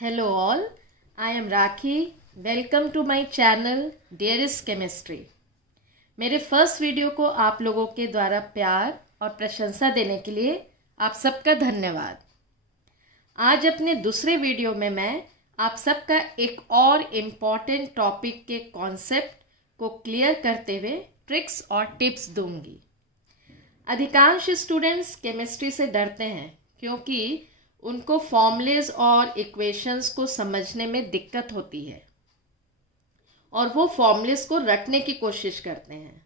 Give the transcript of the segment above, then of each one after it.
Hello all, I am Rakhi. Welcome to my channel Dearest Chemistry. मेरे first video को आप लोगों के द्वारा प्यार और प्रशंसा देने के लिए आप सबका धन्यवाद। आज अपने दूसरे वीडियो में मैं आप सबका एक और इम्पॉर्टेंट टॉपिक के कॉन्सेप्ट को क्लियर करते हुए ट्रिक्स और टिप्स दूंगी। अधिकांश स्टूडेंट्स केमिस्ट्री से डरते हैं क्योंकि उनको फॉर्मूलेज और इक्वेशंस को समझने में दिक्कत होती है और वो फॉर्मूलेज को रटने की कोशिश करते हैं।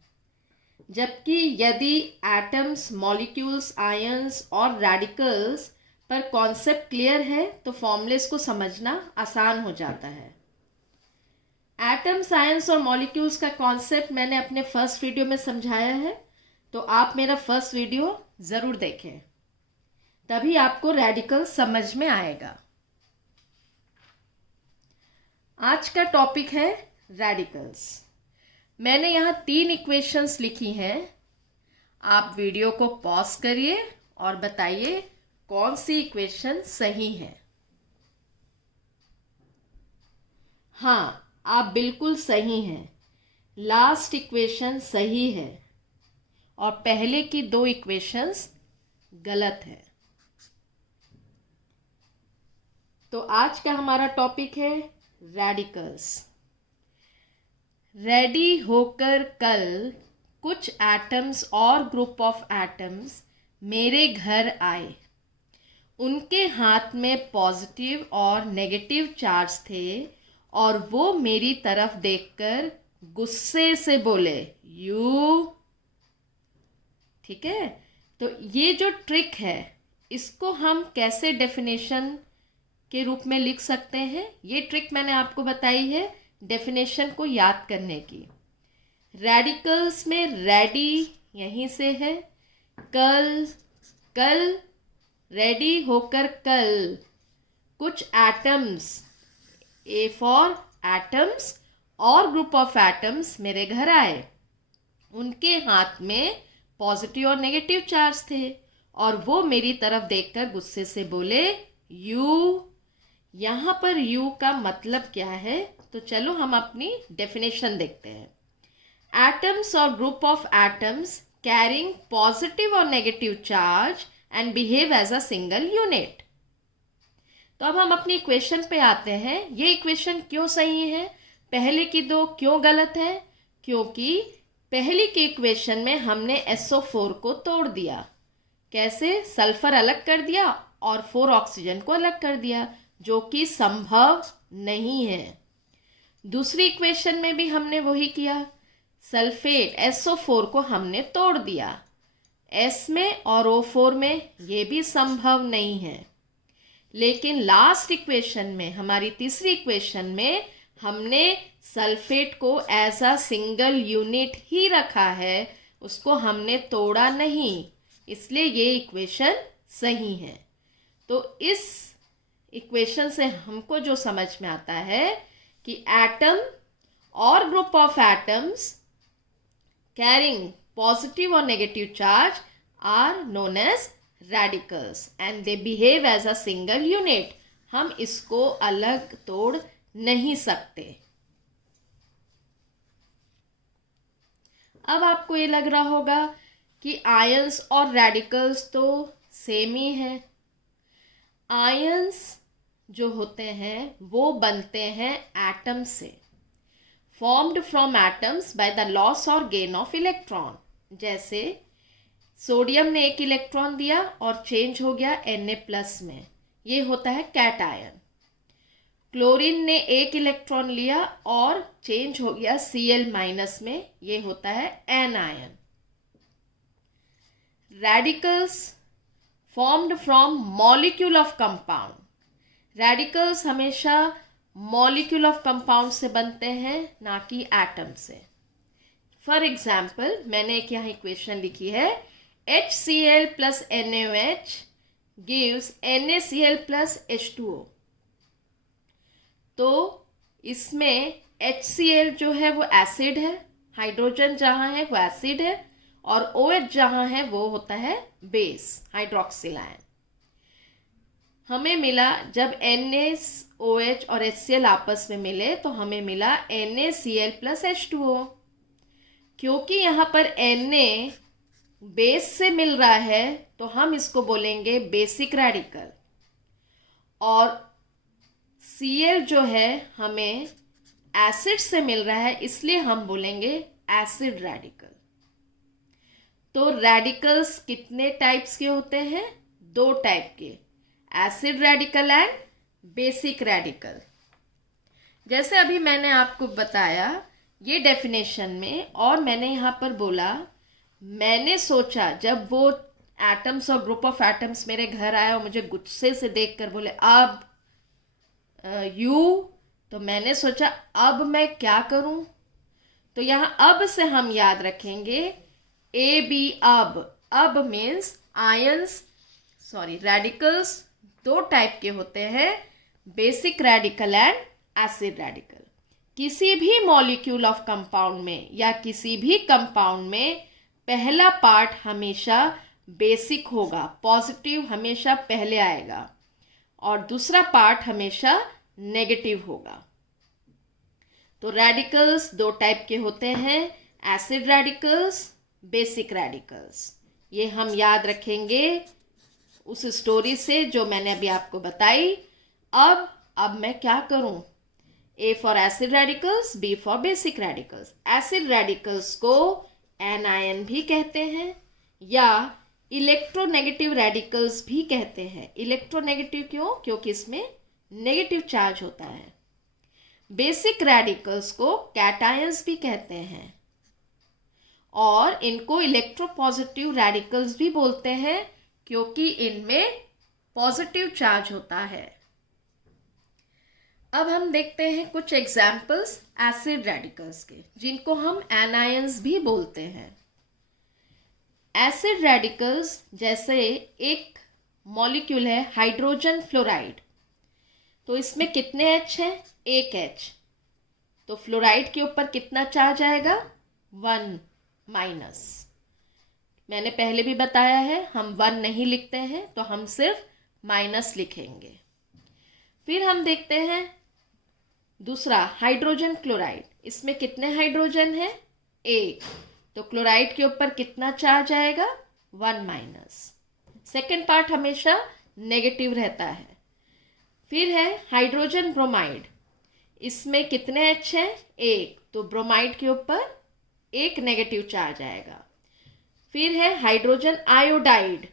जबकि यदि एटम्स, मॉलिक्यूल्स, आयंस और रेडिकल्स पर कॉन्सेप्ट क्लियर है तो फॉर्मूलेज को समझना आसान हो जाता है। एटम्स, आयंस और मॉलिक्यूल्स का कॉन्सेप्ट मैंने अपने फर्स्ट वीडियो में समझाया है, तो आप मेरा फर्स्ट वीडियो ज़रूर देखें, तभी आपको रेडिकल समझ में आएगा। आज का टॉपिक है रेडिकल्स। मैंने यहाँ 3 इक्वेशंस लिखी हैं। आप वीडियो को पॉज करिए और बताइए कौन सी इक्वेशन सही है। हाँ, आप बिल्कुल सही हैं। लास्ट इक्वेशन सही है और पहले की 2 इक्वेशंस गलत है। तो आज का हमारा टॉपिक है रेडिकल्स। रेडी होकर कल कुछ एटम्स और ग्रुप ऑफ एटम्स मेरे घर आए। उनके हाथ में पॉजिटिव और नेगेटिव चार्ज थे और वो मेरी तरफ देखकर गुस्से से बोले, यू। ठीक है, तो ये जो ट्रिक है इसको हम कैसे डेफिनेशन के रूप में लिख सकते हैं, ये ट्रिक मैंने आपको बताई है डेफिनेशन को याद करने की। रेडिकल्स में रेडी यहीं से है, कल, कल, रेडी होकर कल कुछ एटम्स, ए फॉर एटम्स और ग्रुप ऑफ एटम्स मेरे घर आए। उनके हाथ में पॉजिटिव और नेगेटिव चार्ज थे और वो मेरी तरफ देखकर गुस्से से बोले, यू। यहाँ पर यू का मतलब क्या है, तो चलो हम अपनी डेफिनेशन देखते हैं। एटम्स और group of atoms carrying positive और negative charge and behave as a single unit. तो अब हम अपनी इक्वेशन पे आते हैं। ये इक्वेशन क्यों सही है, पहले की 2 क्यों गलत है? क्योंकि पहली की इक्वेशन में हमने SO4 को तोड़ दिया। कैसे? सल्फर अलग कर दिया और 4 ऑक्सीजन को अलग कर दिया, जो कि संभव नहीं है। दूसरी इक्वेशन में भी हमने वही किया, सल्फेट SO4 को हमने तोड़ दिया S में और O4 में, ये भी संभव नहीं है। लेकिन लास्ट इक्वेशन में, हमारी तीसरी इक्वेशन में, हमने सल्फेट को एज अ सिंगल यूनिट ही रखा है, उसको हमने तोड़ा नहीं, इसलिए ये इक्वेशन सही है। तो इस इक्वेशन से हमको जो समझ में आता है कि एटम और group of atoms carrying positive और negative charge are known as radicals and they behave as a single unit. हम इसको अलग तोड़ नहीं सकते। अब आपको ये लग रहा होगा कि आयंस और रेडिकल्स तो सेम ही है। आयंस जो होते हैं वो बनते हैं एटम से, formed from atoms by the loss और गेन ऑफ इलेक्ट्रॉन। जैसे सोडियम ने 1 इलेक्ट्रॉन दिया और चेंज हो गया Na+ में, ये होता है कैट आयन। क्लोरीन ने 1 इलेक्ट्रॉन लिया और चेंज हो गया Cl- में, ये होता है an ion. Radicals formed from molecule of compound. Radicals हमेशा मॉलिक्यूल ऑफ कंपाउंड से बनते हैं, ना कि एटम से। फॉर एग्जाम्पल, मैंने एक यहाँ इक्वेशन लिखी है, HCl + NaOH gives NaCl + H2O। तो इसमें HCl जो है वो एसिड है, हाइड्रोजन जहाँ है वो एसिड है, और OH जहाँ है वो होता है बेस, हाइड्रोक्सिल आयन। हमें मिला जब NaOH और HCl आपस में मिले तो हमें मिला NaCl प्लस H2O। क्योंकि यहाँ पर Na बेस से मिल रहा है तो हम इसको बोलेंगे बेसिक रेडिकल, और Cl जो है हमें एसिड से मिल रहा है इसलिए हम बोलेंगे एसिड रेडिकल। तो रेडिकल्स कितने टाइप्स के होते हैं? 2 टाइप के, acid radical and basic radical. जैसे अभी मैंने आपको बताया ये डेफिनेशन में, और मैंने यहाँ पर बोला, मैंने सोचा जब वो एटम्स और ग्रुप ऑफ एटम्स मेरे घर आए और मुझे गुस्से से देखकर बोले अब यू, तो मैंने सोचा अब मैं क्या करूं। तो यहाँ अब से हम याद रखेंगे AB अब मीन्स आयंस, रेडिकल्स 2 टाइप के होते हैं, basic radical and acid radical. किसी भी मॉलिक्यूल ऑफ कंपाउंड में या किसी भी कंपाउंड में पहला पार्ट हमेशा बेसिक होगा, पॉजिटिव हमेशा पहले आएगा, और दूसरा पार्ट हमेशा नेगेटिव होगा। तो रेडिकल्स 2 टाइप के होते हैं, एसिड रेडिकल्स, बेसिक रेडिकल्स। ये हम याद रखेंगे उस स्टोरी से जो मैंने अभी आपको बताई। अब मैं क्या करूं? A for acid radicals, B for basic radicals. Acid radicals को एनायन भी कहते हैं या इलेक्ट्रोनेगेटिव रेडिकल्स भी कहते हैं। इलेक्ट्रोनेगेटिव क्यों? क्योंकि इसमें नेगेटिव चार्ज होता है। बेसिक रेडिकल्स को कैटायंस भी कहते हैं और इनको इलेक्ट्रोपॉजिटिव रेडिकल्स भी बोलते हैं क्योंकि इनमें पॉजिटिव चार्ज होता है। अब हम देखते हैं कुछ एग्जाम्पल्स एसिड रेडिकल्स के, जिनको हम एनायंस भी बोलते हैं। एसिड रेडिकल्स जैसे एक मॉलिक्यूल है हाइड्रोजन फ्लोराइड, तो इसमें कितने H हैं? 1 H। तो फ्लोराइड के ऊपर कितना चार्ज आएगा? 1 माइनस। मैंने पहले भी बताया है हम 1 नहीं लिखते हैं, तो हम सिर्फ माइनस लिखेंगे। फिर हम देखते हैं दूसरा हाइड्रोजन क्लोराइड, इसमें कितने हाइड्रोजन हैं? 1। तो क्लोराइड के ऊपर कितना चार्ज आएगा? 1 माइनस। सेकेंड पार्ट हमेशा नेगेटिव रहता है। फिर है हाइड्रोजन ब्रोमाइड, इसमें कितने H हैं? 1। तो ब्रोमाइड के ऊपर 1 नेगेटिव चार्ज आएगा। फिर है हाइड्रोजन आयोडाइड,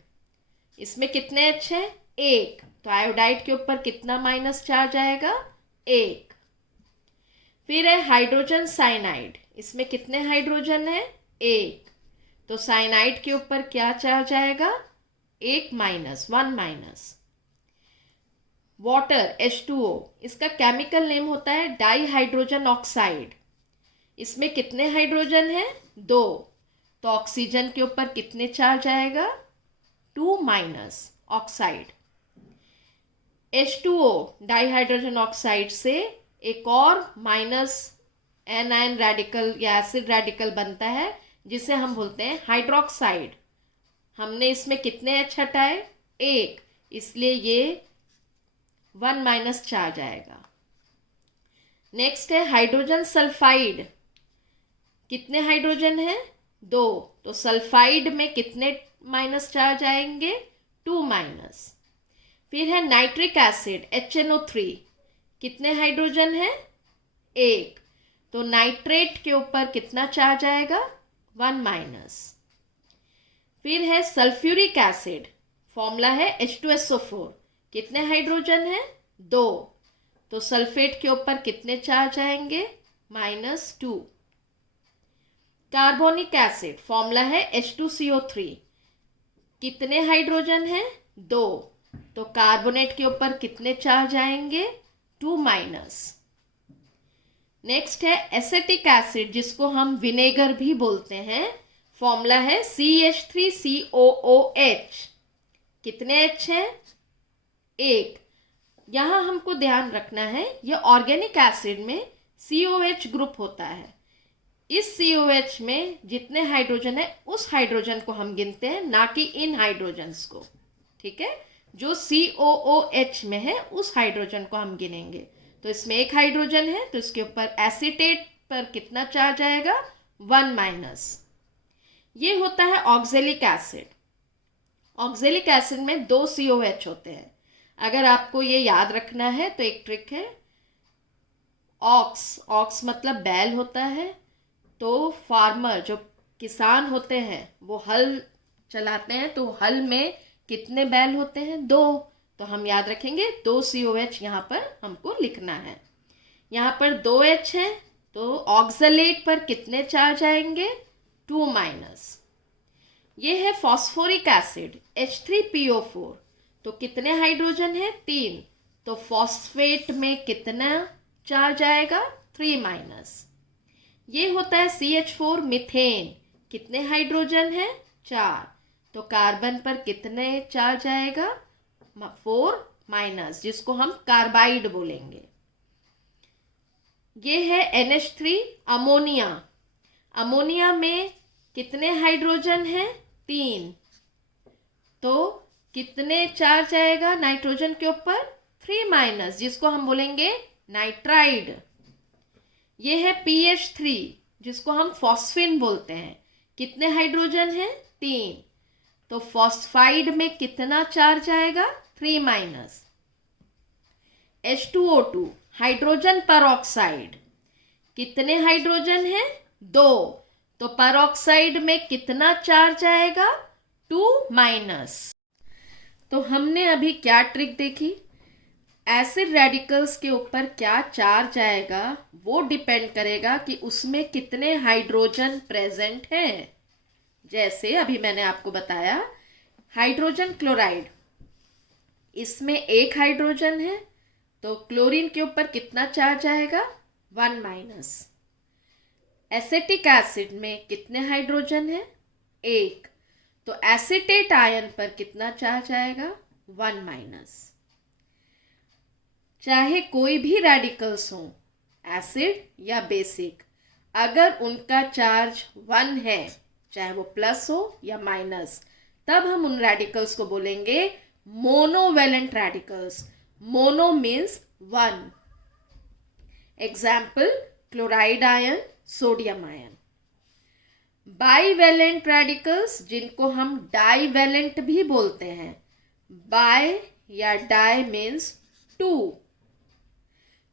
इसमें कितने H हैं? 1। तो आयोडाइड के ऊपर कितना माइनस चार्ज आएगा? 1। फिर है हाइड्रोजन साइनाइड, इसमें कितने हाइड्रोजन है? 1। तो साइनाइड के ऊपर क्या चार्ज आएगा? 1 माइनस, 1 माइनस। वाटर H2O, इसका केमिकल नेम होता है डाई हाइड्रोजन ऑक्साइड, इसमें कितने हाइड्रोजन है? 2। तो ऑक्सीजन के ऊपर कितने चार्ज आएगा? 2 minus oxide. H2O di hydrogen oxide से एक और माइनस एनायन रेडिकल या एसिड रेडिकल बनता है जिसे हम बोलते हैं हाइड्रोक्साइड। हमने इसमें कितने H हटाए? 1, इसलिए ये 1 माइनस चार्ज आएगा। नेक्स्ट है हाइड्रोजन सल्फाइड, कितने हाइड्रोजन है? 2। तो सल्फाइड में कितने माइनस चार्ज आएंगे? 2 माइनस। फिर है नाइट्रिक एसिड HNO3, कितने हाइड्रोजन है? 1। तो नाइट्रेट के ऊपर कितना चार्ज आएगा? 1 माइनस। फिर है सल्फ्यूरिक एसिड, फॉर्मूला है H2SO4, कितने हाइड्रोजन है? 2। तो सल्फेट के ऊपर कितने चार्ज आएंगे? -2। कार्बोनिक एसिड, फॉर्मूला है H2CO3, कितने हाइड्रोजन है? 2। तो कार्बोनेट के ऊपर कितने चार्ज आएंगे? 2 माइनस। नेक्स्ट है एसिटिक एसिड, जिसको हम विनेगर भी बोलते हैं, फॉर्मूला है CH3COOH, कितने H है? 1। यहाँ हमको ध्यान रखना है यह ऑर्गेनिक एसिड में COH ग्रुप होता है, इस COH में जितने हाइड्रोजन है उस हाइड्रोजन को हम गिनते हैं, ना कि इन हाइड्रोजन्स को। ठीक है, जो COOH में है उस हाइड्रोजन को हम गिनेंगे। तो इसमें एक हाइड्रोजन है तो इसके ऊपर एसीटेट पर कितना चार्ज आएगा, 1-। ये होता है ऑक्जेलिक एसिड। ऑक्जेलिक एसिड में 2 COH होते हैं। अगर आपको ये याद रखना है तो एक ट्रिक है, ऑक्स मतलब बैल होता है। तो फार्मर जो किसान होते हैं वो हल चलाते हैं, तो हल में कितने बैल होते हैं, 2। तो हम याद रखेंगे 2 COH यहाँ पर हमको लिखना है। यहाँ पर 2H है तो ऑक्सलेट पर कितने चार्ज आएंगे, 2-। ये है फॉस्फोरिक एसिड H3PO4, तो कितने हाइड्रोजन है, 3। तो फॉस्फेट में कितना चार्ज आएगा, 3-। ये होता है CH4 मीथेन, कितने हाइड्रोजन है, 4। तो कार्बन पर कितने चार्ज आएगा, 4-, जिसको हम कार्बाइड बोलेंगे। ये है NH3 अमोनिया। अमोनिया में कितने हाइड्रोजन है, 3। तो कितने चार्ज आएगा नाइट्रोजन के ऊपर, 3-, जिसको हम बोलेंगे नाइट्राइड। ये है PH3 जिसको हम फॉस्फिन बोलते हैं, कितने हाइड्रोजन है, 3। तो फॉस्फाइड में कितना चार्ज आएगा, 3-। H2O2 हाइड्रोजन परऑक्साइड, कितने हाइड्रोजन है, 2। तो परऑक्साइड में कितना चार्ज आएगा, 2-। तो हमने अभी क्या ट्रिक देखी, एसिड रेडिकल्स के ऊपर क्या चार्ज आएगा वो डिपेंड करेगा कि उसमें कितने हाइड्रोजन प्रेजेंट हैं। जैसे अभी मैंने आपको बताया हाइड्रोजन क्लोराइड, इसमें एक हाइड्रोजन है तो क्लोरीन के ऊपर कितना चार्ज आएगा, 1-। एसिटिक एसिड में कितने हाइड्रोजन है, 1। तो एसिटेट आयन पर कितना चार्ज आएगा, 1-। चाहे कोई भी रेडिकल्स हो, एसिड या बेसिक, अगर उनका चार्ज 1 है, चाहे वो प्लस हो या माइनस, तब हम उन रेडिकल्स को बोलेंगे monovalent radicals. Mono means 1। Example chloride ion, sodium ion. Bivalent radicals जिनको हम डाईवेलेंट भी बोलते हैं, बाय या डाई मीन्स 2,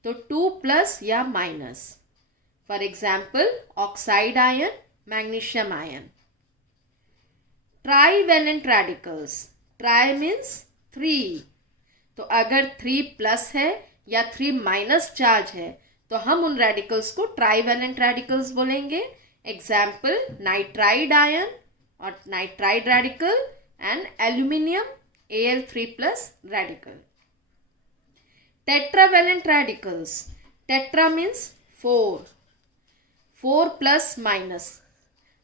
तो 2+ या minus. For example oxide ion, magnesium ion. Trivalent radicals, try means 3, तो अगर 3+ है या 3- चार्ज है तो हम उन रेडिकल्स को ट्राईवेलेंट रेडिकल्स बोलेंगे। एग्जाम्पल नाइट्राइड आयन और nitride radical and aluminium Al3+ radical. Tetravalent radicals, tetra means 4, 4+-।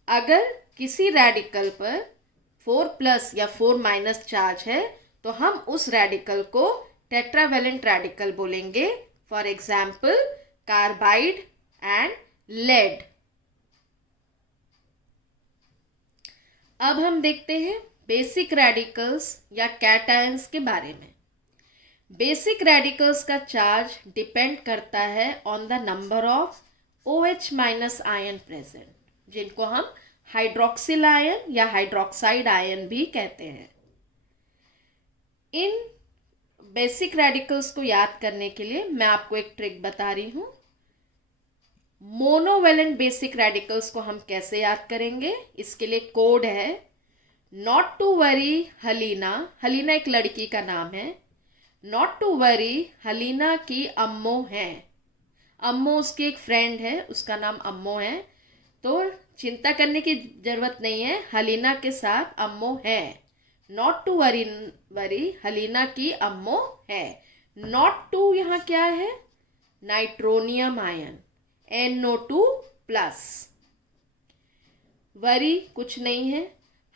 अगर किसी रेडिकल पर 4+ या 4- चार्ज है तो हम उस रेडिकल को टेट्रावेलेंट रेडिकल बोलेंगे। For example carbide and lead. अब हम देखते हैं बेसिक रेडिकल्स या कैटायंस के बारे में। बेसिक रेडिकल्स का चार्ज डिपेंड करता है on the number of OH- ion present, जिनको हम हाइड्रोक्सिल आयन या हाइड्रोक्साइड आयन भी कहते हैं। इन बेसिक रेडिकल्स को याद करने के लिए मैं आपको एक ट्रिक बता रही हूं। मोनोवेलेंट बेसिक रेडिकल्स को हम कैसे याद करेंगे, इसके लिए कोड है नॉट टू वरी हलीना। हलीना एक लड़की का नाम है। नॉट टू वरी, हलीना की अम्मो है। अम्मो उसकी एक फ्रेंड है, उसका नाम अम्मो है, तो चिंता करने की जरूरत नहीं है, हलीना के साथ अम्मो है। नॉट टू वरी, हलीना की अम्मो है। नॉट टू यहाँ क्या है, नाइट्रोनियम आयन NO2+। वरी कुछ नहीं है।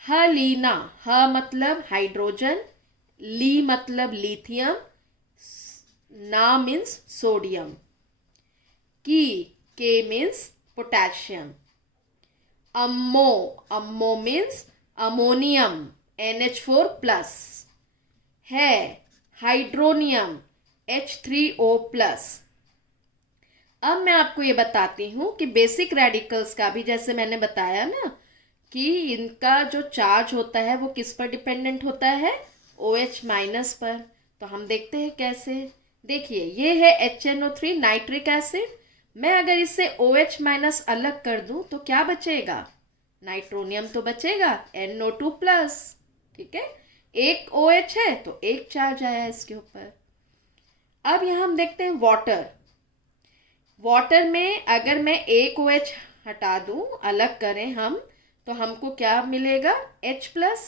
हलीना, ह मतलब हाइड्रोजन, ली मतलब लिथियम, ना मीन्स सोडियम, की, K means potassium. Ammo, ammo means ammonium NH4 plus है, हाइड्रोनियम H3O प्लस। अब मैं आपको ये बताती हूँ कि बेसिक रेडिकल्स का भी, जैसे मैंने बताया ना कि इनका जो चार्ज होता है वो किस पर डिपेंडेंट होता है, OH माइनस पर। तो हम देखते हैं कैसे। देखिए ये है HNO3 नाइट्रिक एसिड। मैं अगर इससे OH माइनस अलग कर दूं तो क्या बचेगा, नाइट्रोनियम तो बचेगा NO2 प्लस। ठीक है, एक OH है तो एक चार्ज आया इसके ऊपर। अब यहाँ हम देखते हैं वाटर। वाटर में अगर मैं एक OH हटा दूं, अलग करें हम, तो हमको क्या मिलेगा, H प्लस।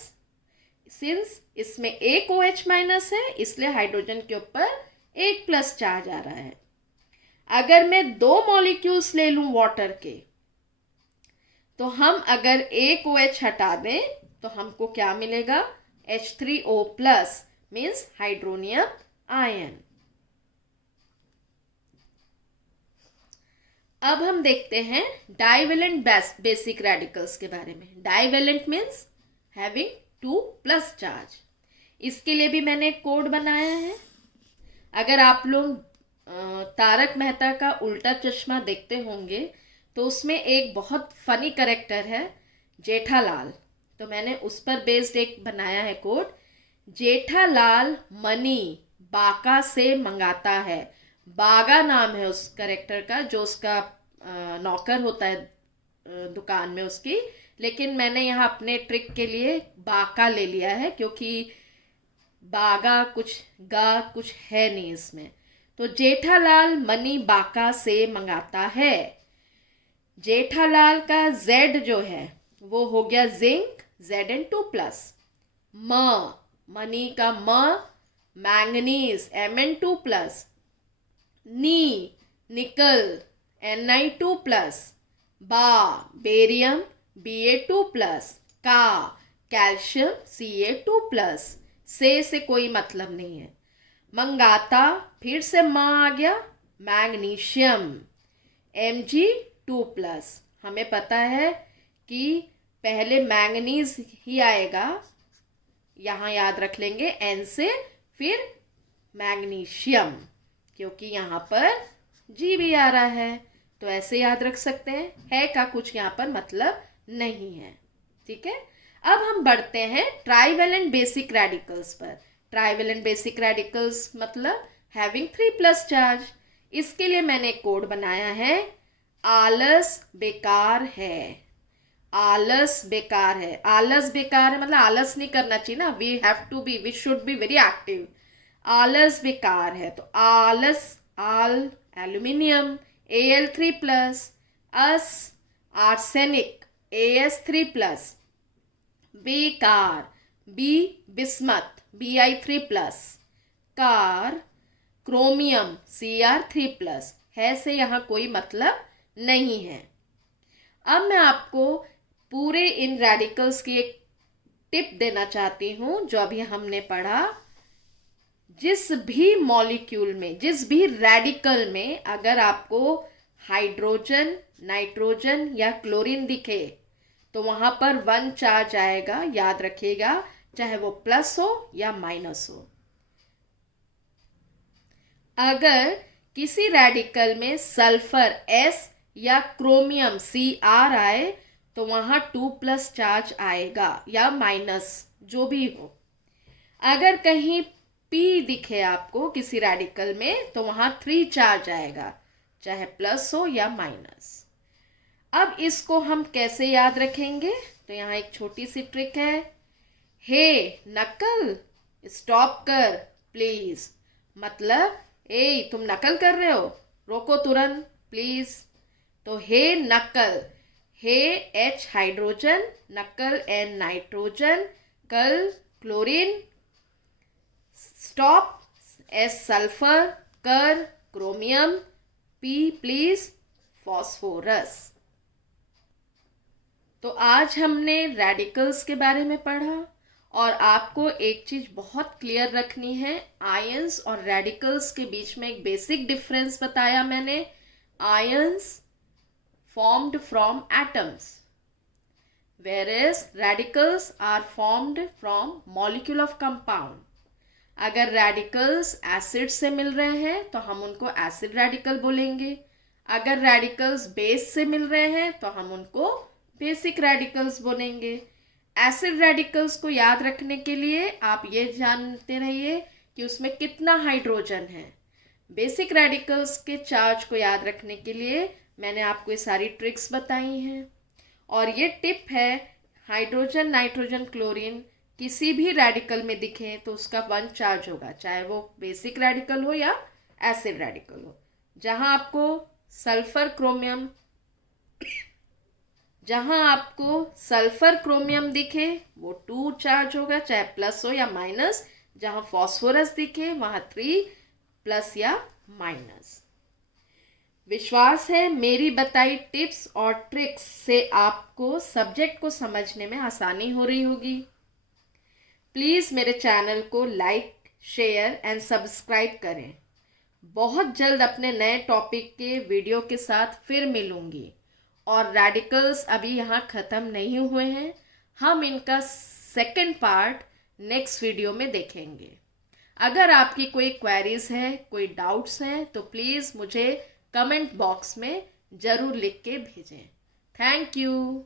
सिंस इसमें एक OH माइनस है इसलिए हाइड्रोजन के ऊपर एक प्लस चार्ज आ रहा है। अगर मैं दो मॉलिक्यूल्स ले लूं वाटर के, तो हम अगर एक OH हटा दें तो हमको क्या मिलेगा, H3O plus means hydronium ion. अब हम देखते हैं डाइवेलेंट बेसिक रेडिकल्स के बारे में। Divalent means having 2 plus charge. इसके लिए भी मैंने एक कोड बनाया है। अगर आप लोग तारक मेहता का उल्टा चश्मा देखते होंगे तो उसमें एक बहुत फनी कैरेक्टर है जेठालाल, तो मैंने उस पर बेस्ड एक बनाया है कोड। जेठालाल मनी बाका से मंगाता है। बागा नाम है उस कैरेक्टर का, जो उसका नौकर होता है दुकान में उसकी, लेकिन मैंने यहाँ अपने ट्रिक के लिए बाका ले लिया है क्योंकि बागा कुछ गा कुछ है नहीं इसमें। तो जेठालाल मनी बाका से मंगाता है। जेठालाल का Z जो है वो हो गया जिंक Zn2 प्लस। मनी का मैंगनीज Mn2 प्लस। निकल Ni2 plus. Barium Ba2 plus. Calcium Ca2 plus. से कोई मतलब नहीं है। मंगाता फिर से आ गया, मैग्नीशियम Mg2 प्लस। हमें पता है कि पहले मैंगनीज ही आएगा, यहाँ याद रख लेंगे N से, फिर मैग्नीशियम, क्योंकि यहाँ पर G भी आ रहा है तो ऐसे याद रख सकते हैं। है का कुछ यहाँ पर मतलब नहीं है। ठीक है, अब हम बढ़ते हैं ट्राइवेलेंट बेसिक रेडिकल्स पर। ट्राइवेलेंट बेसिक रेडिकल्स मतलब हैविंग 3 प्लस चार्ज। इसके लिए मैंने कोड बनाया है, आलस बेकार है। आलस बेकार है, आलस बेकार है मतलब आलस नहीं करना चाहिए ना, we should be very active. आलस बेकार है तो आल aluminium Al3 plus. Arsenic As3 plus. बेकार bismuth Bi3 plus. Chromium Cr3 plus. है से यहाँ कोई मतलब नहीं है। अब मैं आपको पूरे इन रेडिकल्स की एक टिप देना चाहती हूँ जो अभी हमने पढ़ा। जिस भी मॉलिक्यूल में, जिस भी रेडिकल में अगर आपको हाइड्रोजन, नाइट्रोजन या क्लोरीन दिखे तो वहां पर 1 चार्ज आएगा, याद रखिएगा, चाहे वो प्लस हो या माइनस हो। अगर किसी रेडिकल में सल्फर S या क्रोमियम Cr आए तो वहां 2 प्लस चार्ज आएगा या माइनस, जो भी हो। अगर कहीं P दिखे आपको किसी रेडिकल में तो वहां 3 चार्ज आएगा, चाहे प्लस हो या माइनस। अब इसको हम कैसे याद रखेंगे, तो यहाँ एक छोटी सी ट्रिक है। हे नकल, स्टॉप कर प्लीज, मतलब ए तुम नकल कर रहे हो, रोको तुरंत प्लीज। तो हे नकल, हे H हाइड्रोजन, नकल N नाइट्रोजन, कल क्लोरीन, स्टॉप S सल्फर, कर क्रोमियम, P प्लीज फॉस्फोरस। तो आज हमने रेडिकल्स के बारे में पढ़ा और आपको एक चीज बहुत क्लियर रखनी है, आयंस और रेडिकल्स के बीच में एक बेसिक डिफरेंस बताया मैंने। Ions formed from atoms whereas radicals are formed from molecule of compound. अगर radicals acid से मिल रहे हैं तो हम उनको acid radical बोलेंगे, अगर radicals base से मिल रहे हैं तो हम उनको basic radicals बोलेंगे. एसिड रेडिकल्स को याद रखने के लिए आप ये जानते रहिए कि उसमें कितना हाइड्रोजन है. बेसिक रेडिकल्स के चार्ज को याद रखने के लिए मैंने आपको ये सारी ट्रिक्स बताई हैं. और ये टिप है, हाइड्रोजन नाइट्रोजन क्लोरीन किसी भी रेडिकल में दिखे तो उसका वन चार्ज होगा, चाहे वो बेसिक रेडिकल हो या एसिड रेडिकल हो. जहाँ आपको सल्फर क्रोमियम दिखे वो 2 चार्ज होगा, चाहे प्लस हो या माइनस. जहाँ फॉस्फोरस दिखे वहाँ 3 प्लस या माइनस. विश्वास है मेरी बताई टिप्स और ट्रिक्स से आपको सब्जेक्ट को समझने में आसानी हो रही होगी. प्लीज़ मेरे चैनल को लाइक, शेयर एंड सब्सक्राइब करें. बहुत जल्द अपने नए टॉपिक के वीडियो के साथ फिर मिलूंगी. और रेडिकल्स अभी यहाँ ख़त्म नहीं हुए हैं, हम इनका सेकंड पार्ट नेक्स्ट वीडियो में देखेंगे. अगर आपकी कोई क्वेरीज है, कोई डाउट्स हैं तो प्लीज़ मुझे कमेंट बॉक्स में ज़रूर लिख के भेजें. Thank you.